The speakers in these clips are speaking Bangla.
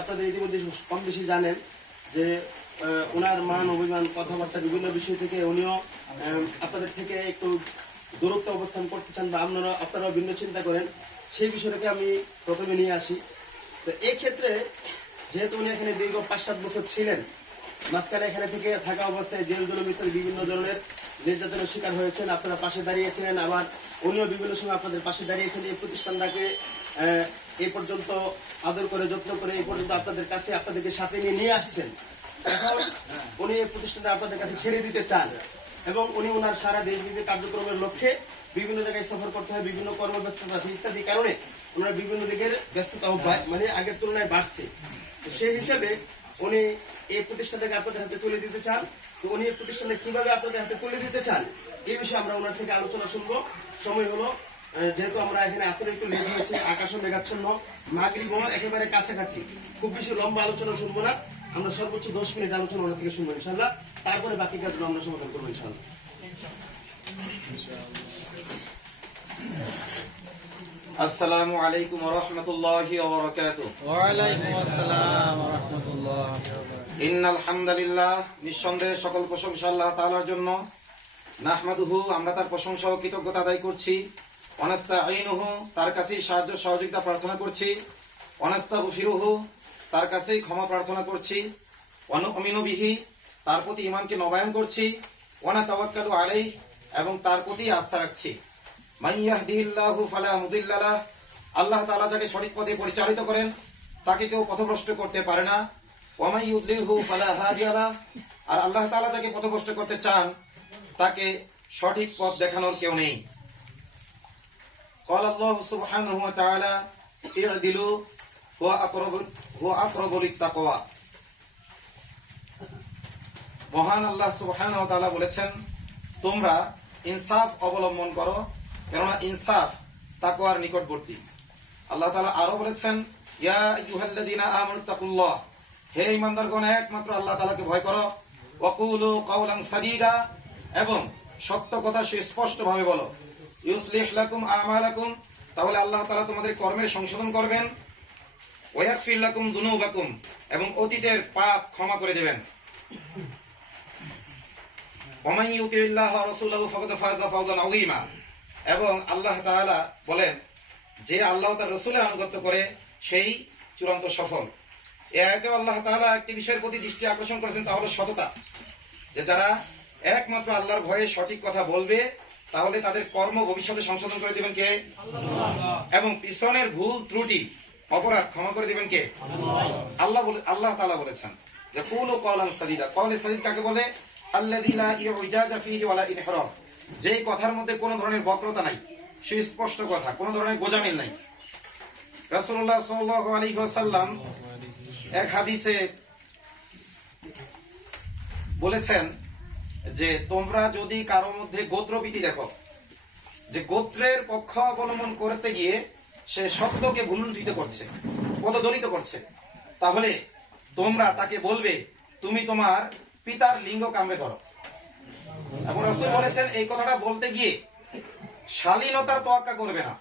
আপনাদের ইতিমধ্যে কম বেশি জানেন যে ওনার মান, অভিমান, কথাবার্তা বিভিন্ন বিষয় থেকে উনিও আপনাদের থেকে একটু দূরত্ব অবস্থান করতে চান বা আপনারা, আপনারাও ভিন্ন চিন্তা করেন, সেই বিষয়টাকে আমি প্রথমে নিয়ে আসি। তো এই ক্ষেত্রে যেহেতু উনি এখানে দীর্ঘ পাঁচ সাত বছর ছিলেন, মাঝখানে এখানে থেকে থাকা অবস্থায় জেল জলম ইত্যাদি বিভিন্ন ধরনের নির্যাতনের শিকার হয়েছেন, আপনারা পাশে দাঁড়িয়েছিলেন, আবার উনিও বিভিন্ন সময় আপনাদের পাশে দাঁড়িয়েছেন এই প্রতিষ্ঠানটাকে এই পর্যন্ত আদর করে, যত্ন করে এই পর্যন্ত আপনাদের কাছে আপনাদেরকে সাথে নিয়ে নিয়ে আসছেন। এখন উনি এই প্রতিষ্ঠানটা আপনাদের কাছে ছেড়ে দিতে চান এবং উনি ওনার সারা দেশব্যাপী কার্যক্রমের লক্ষ্যে বিভিন্ন জায়গায় সফর করতে হয়, বিভিন্ন কর্মব্যস্ততা আছে ইত্যাদি কারণে ওনার বিভিন্ন দিকের ব্যস্ততা মানে আগের তুলনায় বাড়ছে। তো সেই হিসাবে উনি এই প্রতিষ্ঠানটাকে আপনাদের হাতে তুলে দিতে চান। তো উনি এই প্রতিষ্ঠানটা কীভাবে আপনাদের হাতে তুলে দিতে চান এই বিষয়ে আমরা ওনার থেকে আলোচনা শুনব। সময় হলো যেহেতু আমরা এখানে আসলে একটু লেগে হয়েছে আকাশও মেঘাচ্ছন্ন মাগরিব একেবারে কাছাকাছি। খুব বেশি লম্বা আলোচনা শুনব না আমরা সর্বোচ্চ দশ মিনিট আলোচনা ওনার থেকে শুনব ইনশাল্লাহ। তারপরে বাকি কাজগুলো আমরা সমাধান করব ইনশাল্লাহ। আসসালামু আলাইকুম রহমতুল্লাহি ওয়ালাইকুম আসসালাম ওয়া রাহমাতুল্লাহ ইন্নাল হামদালিল্লাহ নিঃসন্দেহে সকল প্রশংসা আল্লাহ তাআলার জন্য। নাহমাদুহু আমরা তার প্রশংসা ও কৃতজ্ঞতা আদায় করছি। অনাস্তাঈনুহু, তার কাছেই সাহায্য, সহযোগিতা প্রার্থনা করছি। অনাস্তাগফিরুহু, তার কাছেই ক্ষমা প্রার্থনা করছি। অনুমিনু বিহি, তার প্রতি ইমানকে নবায়ন করছি। ওয়ানা তাওয়াক্কালু আলাইহি, এবং তার প্রতি আস্থা রাখছি। মান ইয়াহদিহিল্লাহু ফালা মুদিল্লা লাহ, আল্লাহ তাআলা যাকে সঠিক পথে পরিচালিত করেন, তাকে কেউ পথভ্রষ্ট করতে পারে না। ওয়ামাই ইউদলিলহু ফালা হাদিয়া লাহ, আর আল্লাহ তাআলা যাকে পথভ্রষ্ট করতে চান, তাকে সঠিক পথ দেখানোর কেউ নেই। قال الله سبحانه وتعالى اعدلوا هو اقرب هو اقرب للتقوى মহান আল্লাহ সুবহানাহু ওয়া তাআলা বলেছেন তোমরা ইনসাফ অবলম্বন করো কেননা ইনসাফ তাকওয়ার নিকটবর্তী আল্লাহ তাআলা আরো বলেছেন ইয়া আইয়ুহাল্লাযীনা আমানু তাকুল্লাহ হে ঈমানদারগণ একমাত্র আল্লাহ তাআলাকে ভয় করো ওয়াকুলু কাওলান সাদীদা এবং সত্য কথা সুস্পষ্টভাবে বলো ইউসলিহ লাকুম আমালাকুম, তাহলে আল্লাহ তাআলা তোমাদের কর্মের সংশোধন করবেন। ওয়াগফির লাকুম এবং অতীতের পাপ ক্ষমা করে দেবেন। ওমান ইউতিল্লাহ রাসূলুহু ফাকাদ ফাযা ফাওজান আযীমা, এবং আল্লাহ তাআলা বলেন, যে আল্লাহ তার রসুলের আনুগত্য করে, সেই চূড়ান্ত সফল। এ আয়াতে আল্লাহ তাআলা একটি বিষয়ের প্রতি দৃষ্টি আকর্ষণ করেছেন, তা হলো সততা। যে যারা একমাত্র আল্লাহর ভয়ে সঠিক কথা বলবে তাহলে তাদের কর্ম ভবিষ্যতে সংশোধন করে দিবেন কে? এবং পিছনের ভুল ত্রুটি অপরাধ ক্ষমা করে দিবেন কে? আল্লাহ। আল্লাহ তাআলা বলেছেন যে কুলু কওলান সাদিদা। কওলে সাদিদ কাকে বলে? ইনহিরাফ যেই কথার মধ্যে কোনো ধরনের বক্রতা নাই সুস্পষ্ট কথা কোনো ধরনের গোজামিল নাই। রাসূলুল্লাহ সাল্লাল্লাহু আলাইহি ওয়াসাল্লাম এক হাদিসে বলেছেন যে তোমরা যদি কারও মধ্যে গোত্রভীতি দেখো, যে গোত্রের পক্ষ অবলম্বন করতে গিয়ে সে সত্যকে ভুলুণ্ঠিত করছে, পদদলিত করছে, তাহলে তোমরা তাকে বলবে, তুমি তোমার পিতার লিঙ্গ কামড়ে ধরো। এবং রসুল বলেছেন, এই কথাটা বলতে গিয়ে শালীনতার তোয়াক্কা করবে না।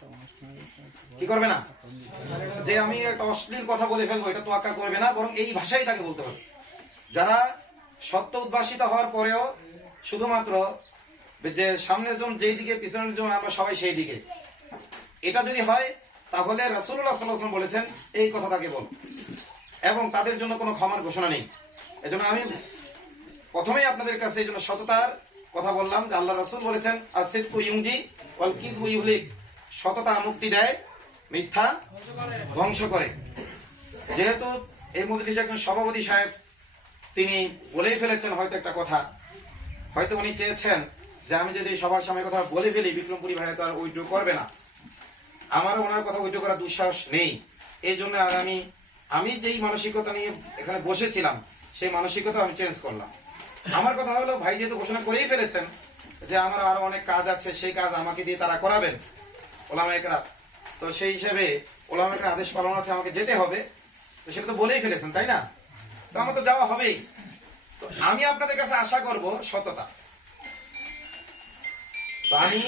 কি করবে না? যে আমি একটা অশ্লীল কথা বলে ফেলব, এটা তোয়াক্কা করবে না, বরং এই ভাষাই তাকে বলতে হবে। যারা সত্য উদ্ভাসিত হওয়ার পরেও শুধুমাত্র যে সামনের জন যেই দিকে, পিছনের জন, আমরা সবাই সেই দিকে। এটা যদি হয়, তাহলে রাসুল্লাহ সাল্লাহ বলেছেন, এই কথা তাকে বল। এবং তাদের জন্য কোনো ক্ষমার ঘোষণা নেই। এজন্য আমি প্রথমেই আপনাদের কাছে এই জন্য সততার কথা বললাম যে আল্লাহ রসুল বলেছেন সিদ্কু ইউংজি ওয়াল কিদবু ইউহলিক। সততা মুক্তি দেয়, মিথ্যা ধ্বংস করে। যেহেতু এই মজলিসে একজন সভাপতি সাহেব তিনি বলেই ফেলেছেন হয়তো একটা কথা। হয়তো উনি চেয়েছেন যে আমি যদি সবার সামনে কথা বলে ফেলি, বিক্রমপুরী ভাই তো আর উইড্রো করবে না। আমারও ওনার কথা উইড্রো করার দুঃসাহস নেই। এই জন্য আর আমি আমি যেই মানসিকতা নিয়ে এখানে বসেছিলাম, সেই মানসিকতা আমি চেঞ্জ করলাম। আমার কথা হলো, ভাই যেহেতু ঘোষণা করেই ফেলেছেন যে আমার আরও অনেক কাজ আছে, সেই কাজ আমাকে দিয়ে তারা করাবেন ওলামায়করা তো সেই হিসেবে ওলামায়করা আদেশ পালনার্থে আমাকে যেতে হবে। তো সেটা তো বলেই ফেলেছেন, তাই না? তো আমার তো যাওয়া হবেই। তো আমি আপনাদের কাছে আশা করব সততা। তো আমি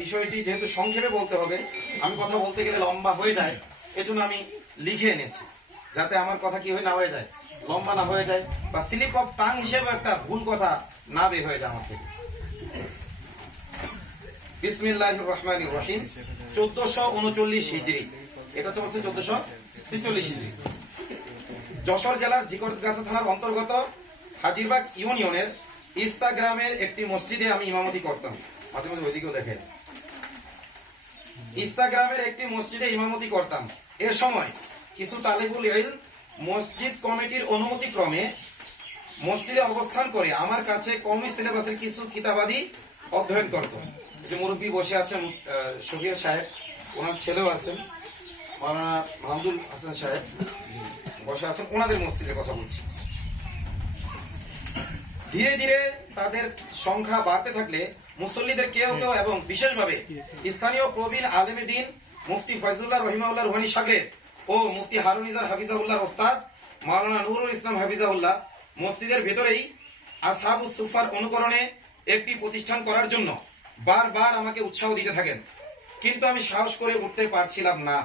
বিষয়টি যেহেতু সংক্ষেপে বলতে হবে, আমি কথা বলতে গেলে লম্বা হয়ে যায়, এজন্য আমি লিখে এনেছি, যাতে আমার কথা কি হয়ে না হয়ে যায়, লম্বা না হয়ে যায়, বা স্লিপ অফ টাং হিসেবে একটা ভুল কথা না বের হয়ে যায় আমার থেকে। বিসমিল্লাহ রহমান রহিম, চোদ্দশো উনচল্লিশ হিজড়ি। এটা চলছে চোদ্দশো ছিচল্লিশ হিজড়ি। যশোর জেলার জিকরগাছা থানার অন্তর্গত হাজিরবাগ ইউনিয়নের ইস্তাগ্রামের একটি মসজিদে আমি ইমামতি করতাম। মাঝে মাঝে ওইদিকেও দেখে ইস্তাগ্রামের একটি মসজিদে ইমামতি করতাম। এ সময় কিছু তালিবুল ইল মসজিদ কমিটির অনুমতি ক্রমে মসজিদে অবস্থান করে আমার কাছে কমি সিলেবাসের কিছু কিতাবাদি অধ্যয়ন করত। যে মুরব্বী বসে আছেন শফিয়া সাহেব, ওনার ছেলেও আছেন। মাওলানা মাহমুদুল হাসান সাহেব বসে আছেন, ওনাদের মসজিদের কথা বলছি। ধীরে ধীরে তাদের সংখ্যা বাড়তে থাকলে মুসল্লিদের কেউ কেউ এবং বিশেষভাবে স্থানীয় প্রবীণ আলেমে দিন মুফতি ফয়জুল্লাহ রহিমাউল্লাহ রুহানি সাগরেদ ও মুফতি হারুন ইজার হাফিজাউল্লাহ ওস্তাদ মাওলানা নুরুল ইসলাম হাফিজাউল্লাহ মসজিদের ভেতরেই আসহাবু সুফার অনুকরণে একটি প্রতিষ্ঠান করার জন্য বারবার আমাকে উৎসাহ দিতে থাকেন। কিন্তু আমি সাহস করে উঠতে পারছিলাম না।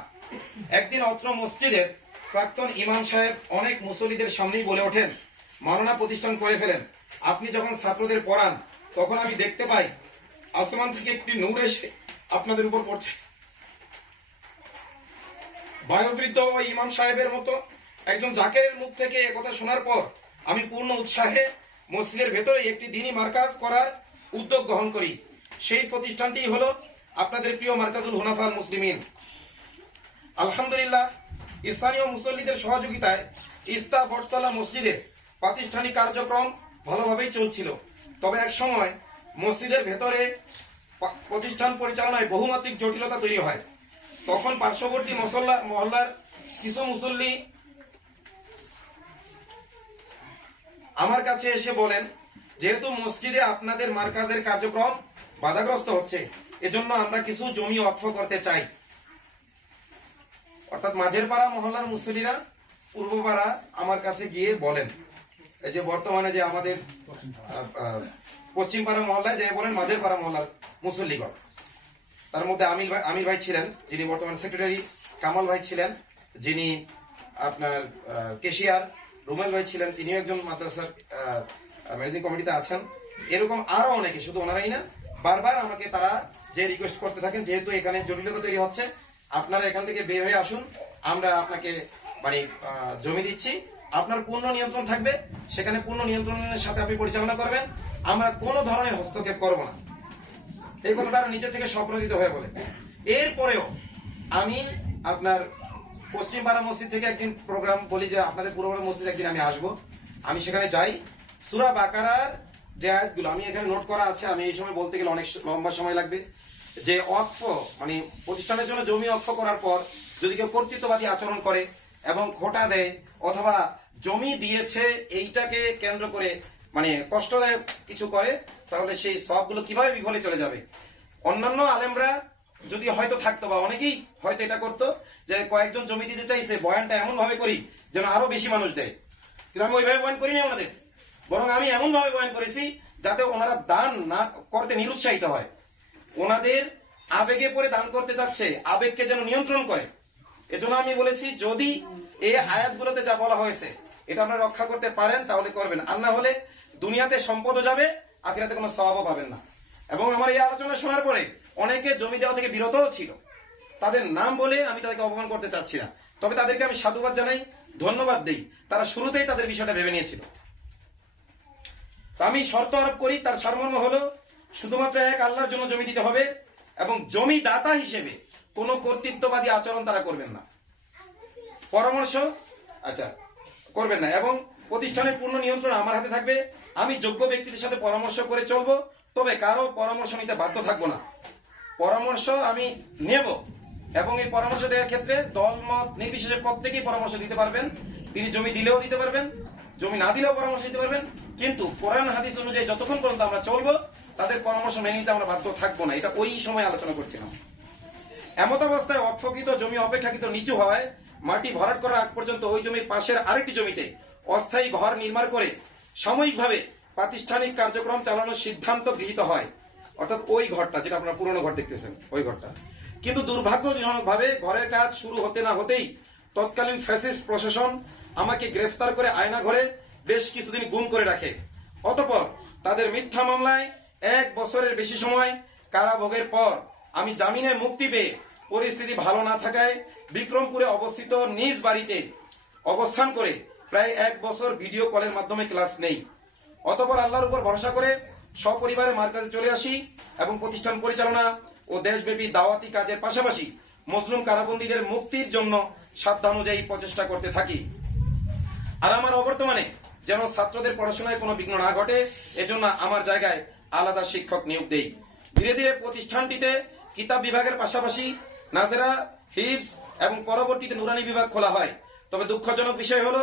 একদিন অত্র মসজিদের প্রাক্তন ইমাম সাহেব অনেক মুসল্লিদের সামনেই বলে ওঠেন, মাননা প্রতিষ্ঠান করে ফেলেন। আপনি যখন ছাত্রদের পড়ান, তখন আমি দেখতে পাই আসমান থেকে একটি নূর এসে আপনাদের উপর পড়ছে। বায়ুবৃদ্ধ ওই ইমাম সাহেবের মতো একজন জাকেরের মুখ থেকে একথা শোনার পর আমি পূর্ণ উৎসাহে মসজিদের ভেতরে একটি দিনই মার্কাজ করার উদ্যোগ গ্রহণ করি। সেই প্রতিষ্ঠানটি হলো আপনাদের প্রিয় মার্কাজুল হুনাফাল মুসলিমিন। আলহামদুলিল্লাহ, স্থানীয় মুসল্লিদের সহযোগিতায় ইস্তা বটতলা মসজিদে প্রাতিষ্ঠানিক কার্যক্রম ভালোভাবেই চলছিল। তবে এক সময় মসজিদের ভেতরে প্রতিষ্ঠান পরিচালনায় বহুমাত্রিক জটিলতা তৈরি হয়। তখন পার্শ্ববর্তী মসল্লা মহল্লার কিছু মুসল্লি আমার কাছে এসে বলেন, যেহেতু মসজিদে আপনাদের মার্কাজের কার্যক্রম বাধাগ্রস্ত হচ্ছে, এজন্য আমরা কিছু জমি অর্থ করতে চাই। অর্থাৎ মাঝের পাড়া মহল্লার মুসলিরা পূর্ব পাড়া আমার কাছে গিয়ে বলেন। এই যে বর্তমানে যে আমাদের পশ্চিম পাড়া মহল্লায় যে বলেন মাঝের পাড়া মহল্লার মুসল্লিগণ। তার মধ্যে আমির ভাই আমির ভাই ছিলেন, যিনি বর্তমান সেক্রেটারি, কামাল ভাই ছিলেন, যিনি আপনার কেশিয়ার, রুমেল ভাই ছিলেন, তিনিও একজন মাদ্রাসার ম্যানেজিং কমিটিতে আছেন। এরকম আরও অনেকে, শুধু ওনারাই না, বারবার আমাকে তারা যে রিকোয়েস্ট করতে থাকেন, যেহেতু এখানে জটিলতা তৈরি হচ্ছে আপনারা এখান থেকে বের হয়ে আসুন। আমরা আপনাকে মানে জমি দিচ্ছি। আপনার পূর্ণ নিয়ন্ত্রণ থাকবে। সেখানে পূর্ণ নিয়ন্ত্রণের সাথে আপনি পরিচালনা করবেন। আমরা কোনো ধরনের হস্তক্ষেপ করব না। এই কথা তারা নিজে থেকে স্বপ্নদিত হয়ে বলে। এরপরেও আমি আপনার পশ্চিম পাড়া মসজিদ থেকে একদিন প্রোগ্রাম বলি যে আপনাদের পুরো মসজিদ একদিন আমি আসব। আমি সেখানে যাই। সুরা বাকারার যে আয়াতগুলো, আমি এখানে নোট করা আছে। আমি এই সময় বলতে গেলে অনেক লম্বা সময় লাগবে। যে অক্ফ মানে প্রতিষ্ঠানের জন্য জমি অক্ফ করার পর যদি কেউ কর্তৃত্ববাদী আচরণ করে এবং খোটা দেয় অথবা জমি দিয়েছে এইটাকে কেন্দ্র করে মানে কষ্টদায়ক কিছু করে, তাহলে সেই সবগুলো কীভাবে বিফলে চলে যাবে? অন্যান্য আলেমরা যদি হয়তো থাকতো বা অনেকেই হয়তো এটা করতো, যে কয়েকজন জমি দিতে চাইছে, বয়ানটা এমন ভাবে করি যেন আরও বেশি মানুষ দেয়। কিন্তু আমি ওইভাবে বয়ান করিনি ওনাদের। বরং আমি এমন ভাবে বয়ান করেছি যাতে ওনারা দান না করতে নিরুৎসাহিত হয়। ওনাদের আবেগে পরে দান করতে চাচ্ছে আবেগকে যেন নিয়ন্ত্রণ করে। এজন্য আমি বলেছি, যদি এই আয়াতগুলোতে যা বলা হয়েছে, এটা আপনারা রক্ষা করতে পারেন, তাহলে করবেন। আর না হলে দুনিয়াতে সম্পদও যাবে, আখিরাতে কোনো স্বভাবও পাবেন না। এবং আমার এই আলোচনা শোনার পরে অনেকে জমি দেওয়া থেকে বিরতও ছিল। তাদের নাম বলে আমি তাদেরকে অপমান করতে চাচ্ছি না। তবে তাদেরকে আমি সাধুবাদ জানাই, ধন্যবাদ দেই। তারা শুরুতেই তাদের বিষয়টা ভেবে নিয়েছিল। আমি শর্ত আরোপ করি, তার সারমর্ম হলো শুধুমাত্র এক আল্লাহর জন্য জমি দিতে হবে এবং জমি দাতা হিসেবে কোনো কর্তৃত্ববাদী আচরণ তারা করবেন না। পরামর্শ? আচ্ছা করবেন না। এবং প্রতিষ্ঠানের পূর্ণ নিয়ন্ত্রণ আমার হাতে থাকবে। আমি যোগ্য ব্যক্তিদের সাথে পরামর্শ করে চলবো, তবে কারও পরামর্শ নিতে বাধ্য থাকব না। পরামর্শ আমি নেব এবং এই পরামর্শ দেওয়ার ক্ষেত্রে দল মত নির্বিশেষে প্রত্যেকেই পরামর্শ দিতে পারবেন। তিনি জমি দিলেও দিতে পারবেন, জমি না দিলেও পরামর্শ দিতে পারবেন। কিন্তু কোরআন হাদিস অনুযায়ী যতক্ষণ পর্যন্ত আমরা চলবো তাদের পরামর্শ মেনে নিতে আমরা বাধ্য থাকব না। এটা ওই সময় আলোচনা করছিলাম। এমত অবস্থায় অক্ষকৃত জমি অপেক্ষাকৃত নিচু হওয়ায় মাটি ভরাট করার আগ পর্যন্ত ওই জমির পাশের আরেকটি জমিতে অস্থায়ী ঘর নির্মাণ করে সাময়িকভাবে প্রাতিষ্ঠানিক কার্যক্রম চালানোর সিদ্ধান্ত গৃহীত হয়। অর্থাৎ ওই ঘরটা, যেটা আপনার পুরনো ঘর দেখতেছেন, ওই ঘরটা। কিন্তু দুর্ভাগ্যজনকভাবে ঘরের কাজ শুরু হতে না হতেই তৎকালীন ফ্যাসিস্ট প্রশাসন আমাকে গ্রেফতার করে আয়না ঘরে বেশ কিছুদিন গুম করে রাখে। অতপর তাদের মিথ্যা মামলায় এক বছরের বেশি সময় কারাভোগের পর আমি জামিনে মুক্তি পেয়ে পরিস্থিতি ভালো না থাকায় বিক্রমপুরে অবস্থিত নিজ বাড়িতে অবস্থান করে প্রায় এক বছর ভিডিও কলের মাধ্যমে ক্লাস নেই। অতপর আল্লাহর উপর ভরসা করে সপরিবারে মার কাছে চলে আসি এবং প্রতিষ্ঠান পরিচালনা ও দেশব্যাপী দাওয়াতি কাজের পাশাপাশি মুসলিম কারাবন্দীদের মুক্তির জন্য সাধ্যানুযায়ী প্রচেষ্টা করতে থাকি। আর আমার অবর্তমানে যেন ছাত্রদের পড়াশোনায় কোনো বিঘ্ন না ঘটে, এজন্য আমার জায়গায় আলাদা শিক্ষক নিয়োগ দেই। ধীরে ধীরে প্রতিষ্ঠানটিতে কিতাব বিভাগের পাশাপাশি নাজেরা হিপস এবং পরবর্তীতে নুরানি বিভাগ খোলা হয়। তবে দুঃখজনক বিষয় হলো,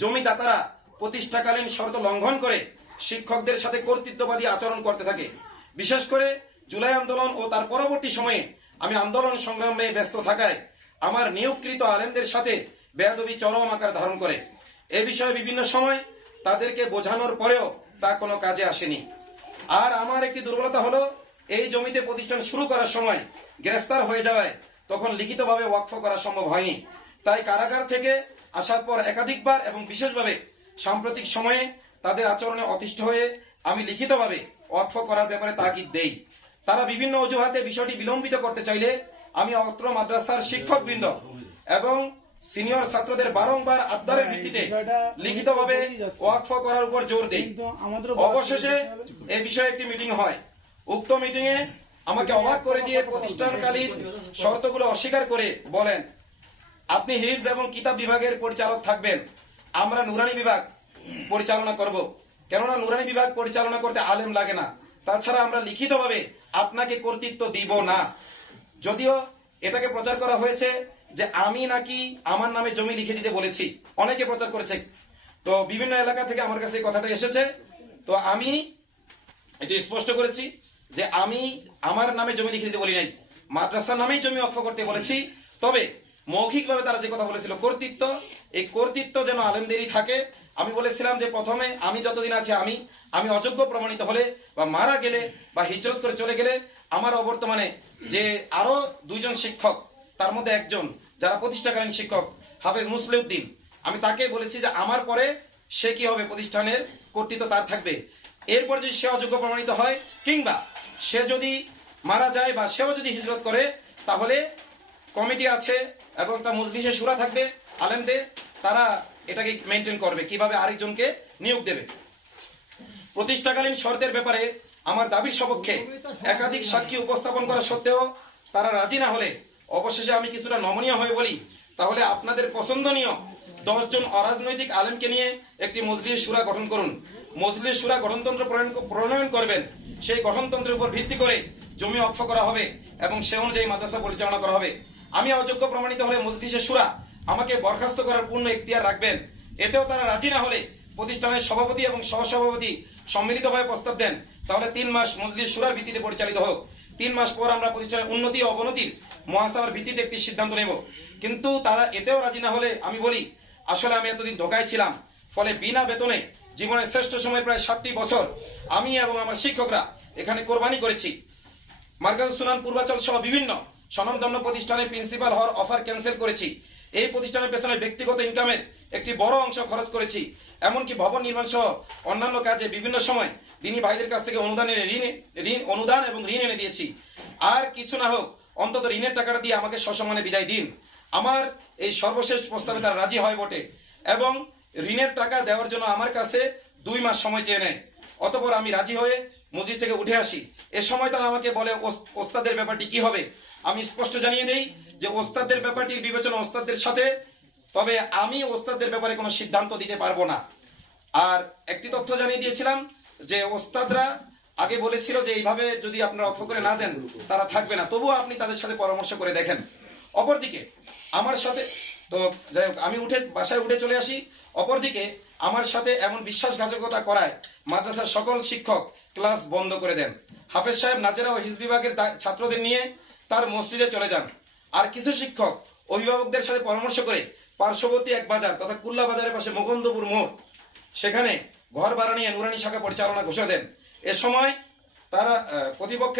জমিদাতারা প্রতিষ্ঠাকালীন শর্ত লঙ্ঘন করে শিক্ষকদের সাথে কর্তৃত্ববাদী আচরণ করতে থাকে। বিশেষ করে জুলাই আন্দোলন ও তার পরবর্তী সময়ে আমি আন্দোলন সংগ্রামে ব্যস্ত থাকায় আমার নিয়োগকৃত আলেমদের সাথে বেয়াদবি চরম আকার ধারণ করে। এ বিষয়ে বিভিন্ন সময় তাদেরকে বোঝানোর পরেও তা কোনো কাজে আসেনি। আর আমার একটি দুর্বলতা হলো, এই জমিতে প্রতিষ্ঠান শুরু করার সময় গ্রেফতার হয়ে যাওয়ায় তখন লিখিতভাবে ওয়াকফ করা সম্ভব হয়নি। তাই কারাগার থেকে আসার পর একাধিকবার এবং বিশেষভাবে সাম্প্রতিক সময়ে তাদের আচরণে অতিষ্ঠ হয়ে আমি লিখিতভাবে ওয়াকফ করার ব্যাপারে তাগিদ দেই। তারা বিভিন্ন অজুহাতে বিষয়টি বিলম্বিত করতে চাইলে আমি অত্র মাদ্রাসার শিক্ষকবৃন্দ এবং সিনিয়র ছাত্রদের বারংবার আবদারের ভিত্তিতে লিখিতভাবে ওয়াকফ করার উপর জোর দেই। অবশেষে এ বিষয়ে একটি মিটিং হয়। উক্ত মিটিং এ আমাকে অবাক করে দিয়ে প্রতিষ্ঠানকালীন শর্তগুলো অস্বীকার করে বলেন আপনি হিফজ এবং কিতাব বিভাগের পরিচালক থাকবেন। আমরা নুরানি বিভাগ পরিচালনা করব। কেননা নুরানি বিভাগ পরিচালনা করতে আলেম লাগে না। তাছাড়া আমরা লিখিতভাবে আপনাকে কর্তৃত্ব দিব না। যদিও এটাকে প্রচার করা হয়েছে যে আমি নাকি আমার নামে জমি লিখে দিতে বলেছি। অনেকে প্রচার করেছে। তো বিভিন্ন এলাকা থেকে আমার কাছে এই কথাটা এসেছে। তো আমি এটি স্পষ্ট করেছি যে আমি আমার নামে জমি লিখে দিতে বলি নাই। মাদ্রাসার নামেই জমি অক্ষ করতে বলেছি। তবে মৌখিকভাবে তারা যে কথা বলেছিল, কর্তৃত্ব, এই কর্তৃত্ব যেন আলেমদেরই থাকে। আমি বলেছিলাম যে প্রথমে আমি যতদিন আছি আমি আমি অযোগ্য প্রমাণিত হলে বা মারা গেলে বা হিজরত করে চলে গেলে আমার অবর্তমানে যে আরও দুইজন শিক্ষক তার মধ্যে একজন যারা প্রতিষ্ঠাকালীন শিক্ষক, হাফেজ মুসলিউদ্দিন। আমি তাকে বলেছি যে আমার পরে সে কি হবে প্রতিষ্ঠানের কর্তৃত্ব তার থাকবে। এরপর যদি সে অযোগ্য প্রমাণিত হয়, কিংবা সে যদি মারা যায় বা সেও যদি হিজরত করে, তাহলে কমিটি আছে এবং একটা মজলিসের সুরা থাকবে। আলেমদের তারা এটাকে মেনটেন করবে, কীভাবে আরেকজনকে নিয়োগ দেবে। প্রতিষ্ঠাকালীন শর্তের ব্যাপারে আমার দাবির সপক্ষে একাধিক সাক্ষী উপস্থাপন করা সত্ত্বেও তারা রাজি না হলে অবশেষে আমি কিছুটা নমনীয় হয়ে বলি, তাহলে আপনাদের পছন্দনীয় দশজন অরাজনৈতিক আলেমকে নিয়ে একটি মজলিস সুরা গঠন করুন। মজলিস সুরা গঠনতন্ত্র প্রণয়ন- করবেন। সেই গঠনতন্ত্রের উপর ভিত্তি করে জমি অক্ষ করা হবে এবং সে অনুযায়ী মাদ্রাসা পরিচালনা করা হবে। আমি অযোগ্য প্রমাণিত হলে মজলিসের সুরা আমাকে বরখাস্ত করার পূর্ণ এখতিয়ার রাখবেন। এতেও তারা রাজি না হলে প্রতিষ্ঠানের সভাপতি এবং সহসভাপতি সম্মিলিতভাবে প্রস্তাব দেন। তাহলে তিন মাস মজলিস সুরার ভিত্তিতে পরিচালিত হোক। তিন মাস পর আমরা প্রতিষ্ঠানের উন্নতি অবনতির মহাসভার ভিত্তিতে একটি সিদ্ধান্ত নেব। কিন্তু তারা এতেও রাজি না হলে আমি বলি, আসলে আমি এতদিন ধোকায় ছিলাম, ফলে বিনা বেতনে জীবনের শ্রেষ্ঠ সময় প্রায় সাতটি বছর আমি এবং আমার শিক্ষকরা এখানে কোরবানি করেছি। মার্কাজ সুনান পূর্বাচল সহ বিভিন্ন স্বনামধন্য প্রতিষ্ঠানের প্রিন্সিপাল হওয়ার অফার ক্যান্সেল করেছি। এই প্রতিষ্ঠানের পেছনে ব্যক্তিগত ইনকামের একটি বড় অংশ খরচ করেছি। এমনকি ভবন নির্মাণ সহ অন্যান্য কাজে বিভিন্ন সময় দিনী ভাইদের কাছ থেকে অনুদানের ঋণ ঋণ, অনুদান এবং ঋণ এনে দিয়েছি। আর কিছু না হোক, অন্তত ঋণের টাকাটা দিয়ে আমাকে সসম্মানে বিদায় দিন। আমার এই সর্বশেষ প্রস্তাবে তারা রাজি হয় বটে এবং ঋণের টাকা দেওয়ার জন্য আমার কাছে দুই মাস সময় চেয়ে নেয়। অতপর আমি রাজি হয়ে মসজিদ থেকে উঠে আসি। এ সময় তারা আমাকে বলে ওস্তাদের ব্যাপারটি কি হবে? আমি স্পষ্ট জানিয়ে দেই যে ওস্তাদের ব্যাপারটির বিবেচনা ওস্তাদের সাথে, তবে আমি ওস্তাদের ব্যাপারে কোনো সিদ্ধান্ত দিতে পারব না। আর একটি তথ্য জানিয়ে দিয়েছিলাম যে ওস্তাদরা আগে বলেছিল যে এইভাবে যদি আপনারা অক্ষ করে না দেন, তারা থাকবে না। তবুও আপনি তাদের সাথে পরামর্শ করে দেখেন। অপরদিকে, আমার সাথে, তো যাই হোক, আমি উঠে, বাসায় উঠে চলে আসি। অপরদিকে, আমার সাথে এমন বিশ্বাসঘাতকতা করায় মাদ্রাসার সকল শিক্ষক ক্লাস বন্ধ করে দেন। হাফেজ সাহেব নাজেরা ও হিজ বিভাগের ছাত্রদের নিয়ে তার মসজিদে চলে যান। আর কিছু শিক্ষক অভিভাবকদের সাথে পরামর্শ করে পার্শ্ববর্তী এক বাজার তথা কুল্লা বাজারের পাশে মুকুন্দপুর মোড়, সেখানে ঘর নিয়ে নুরানি শাখা পরিচালনা ঘোষণা দেন। এ সময় তারা প্রতিপক্ষ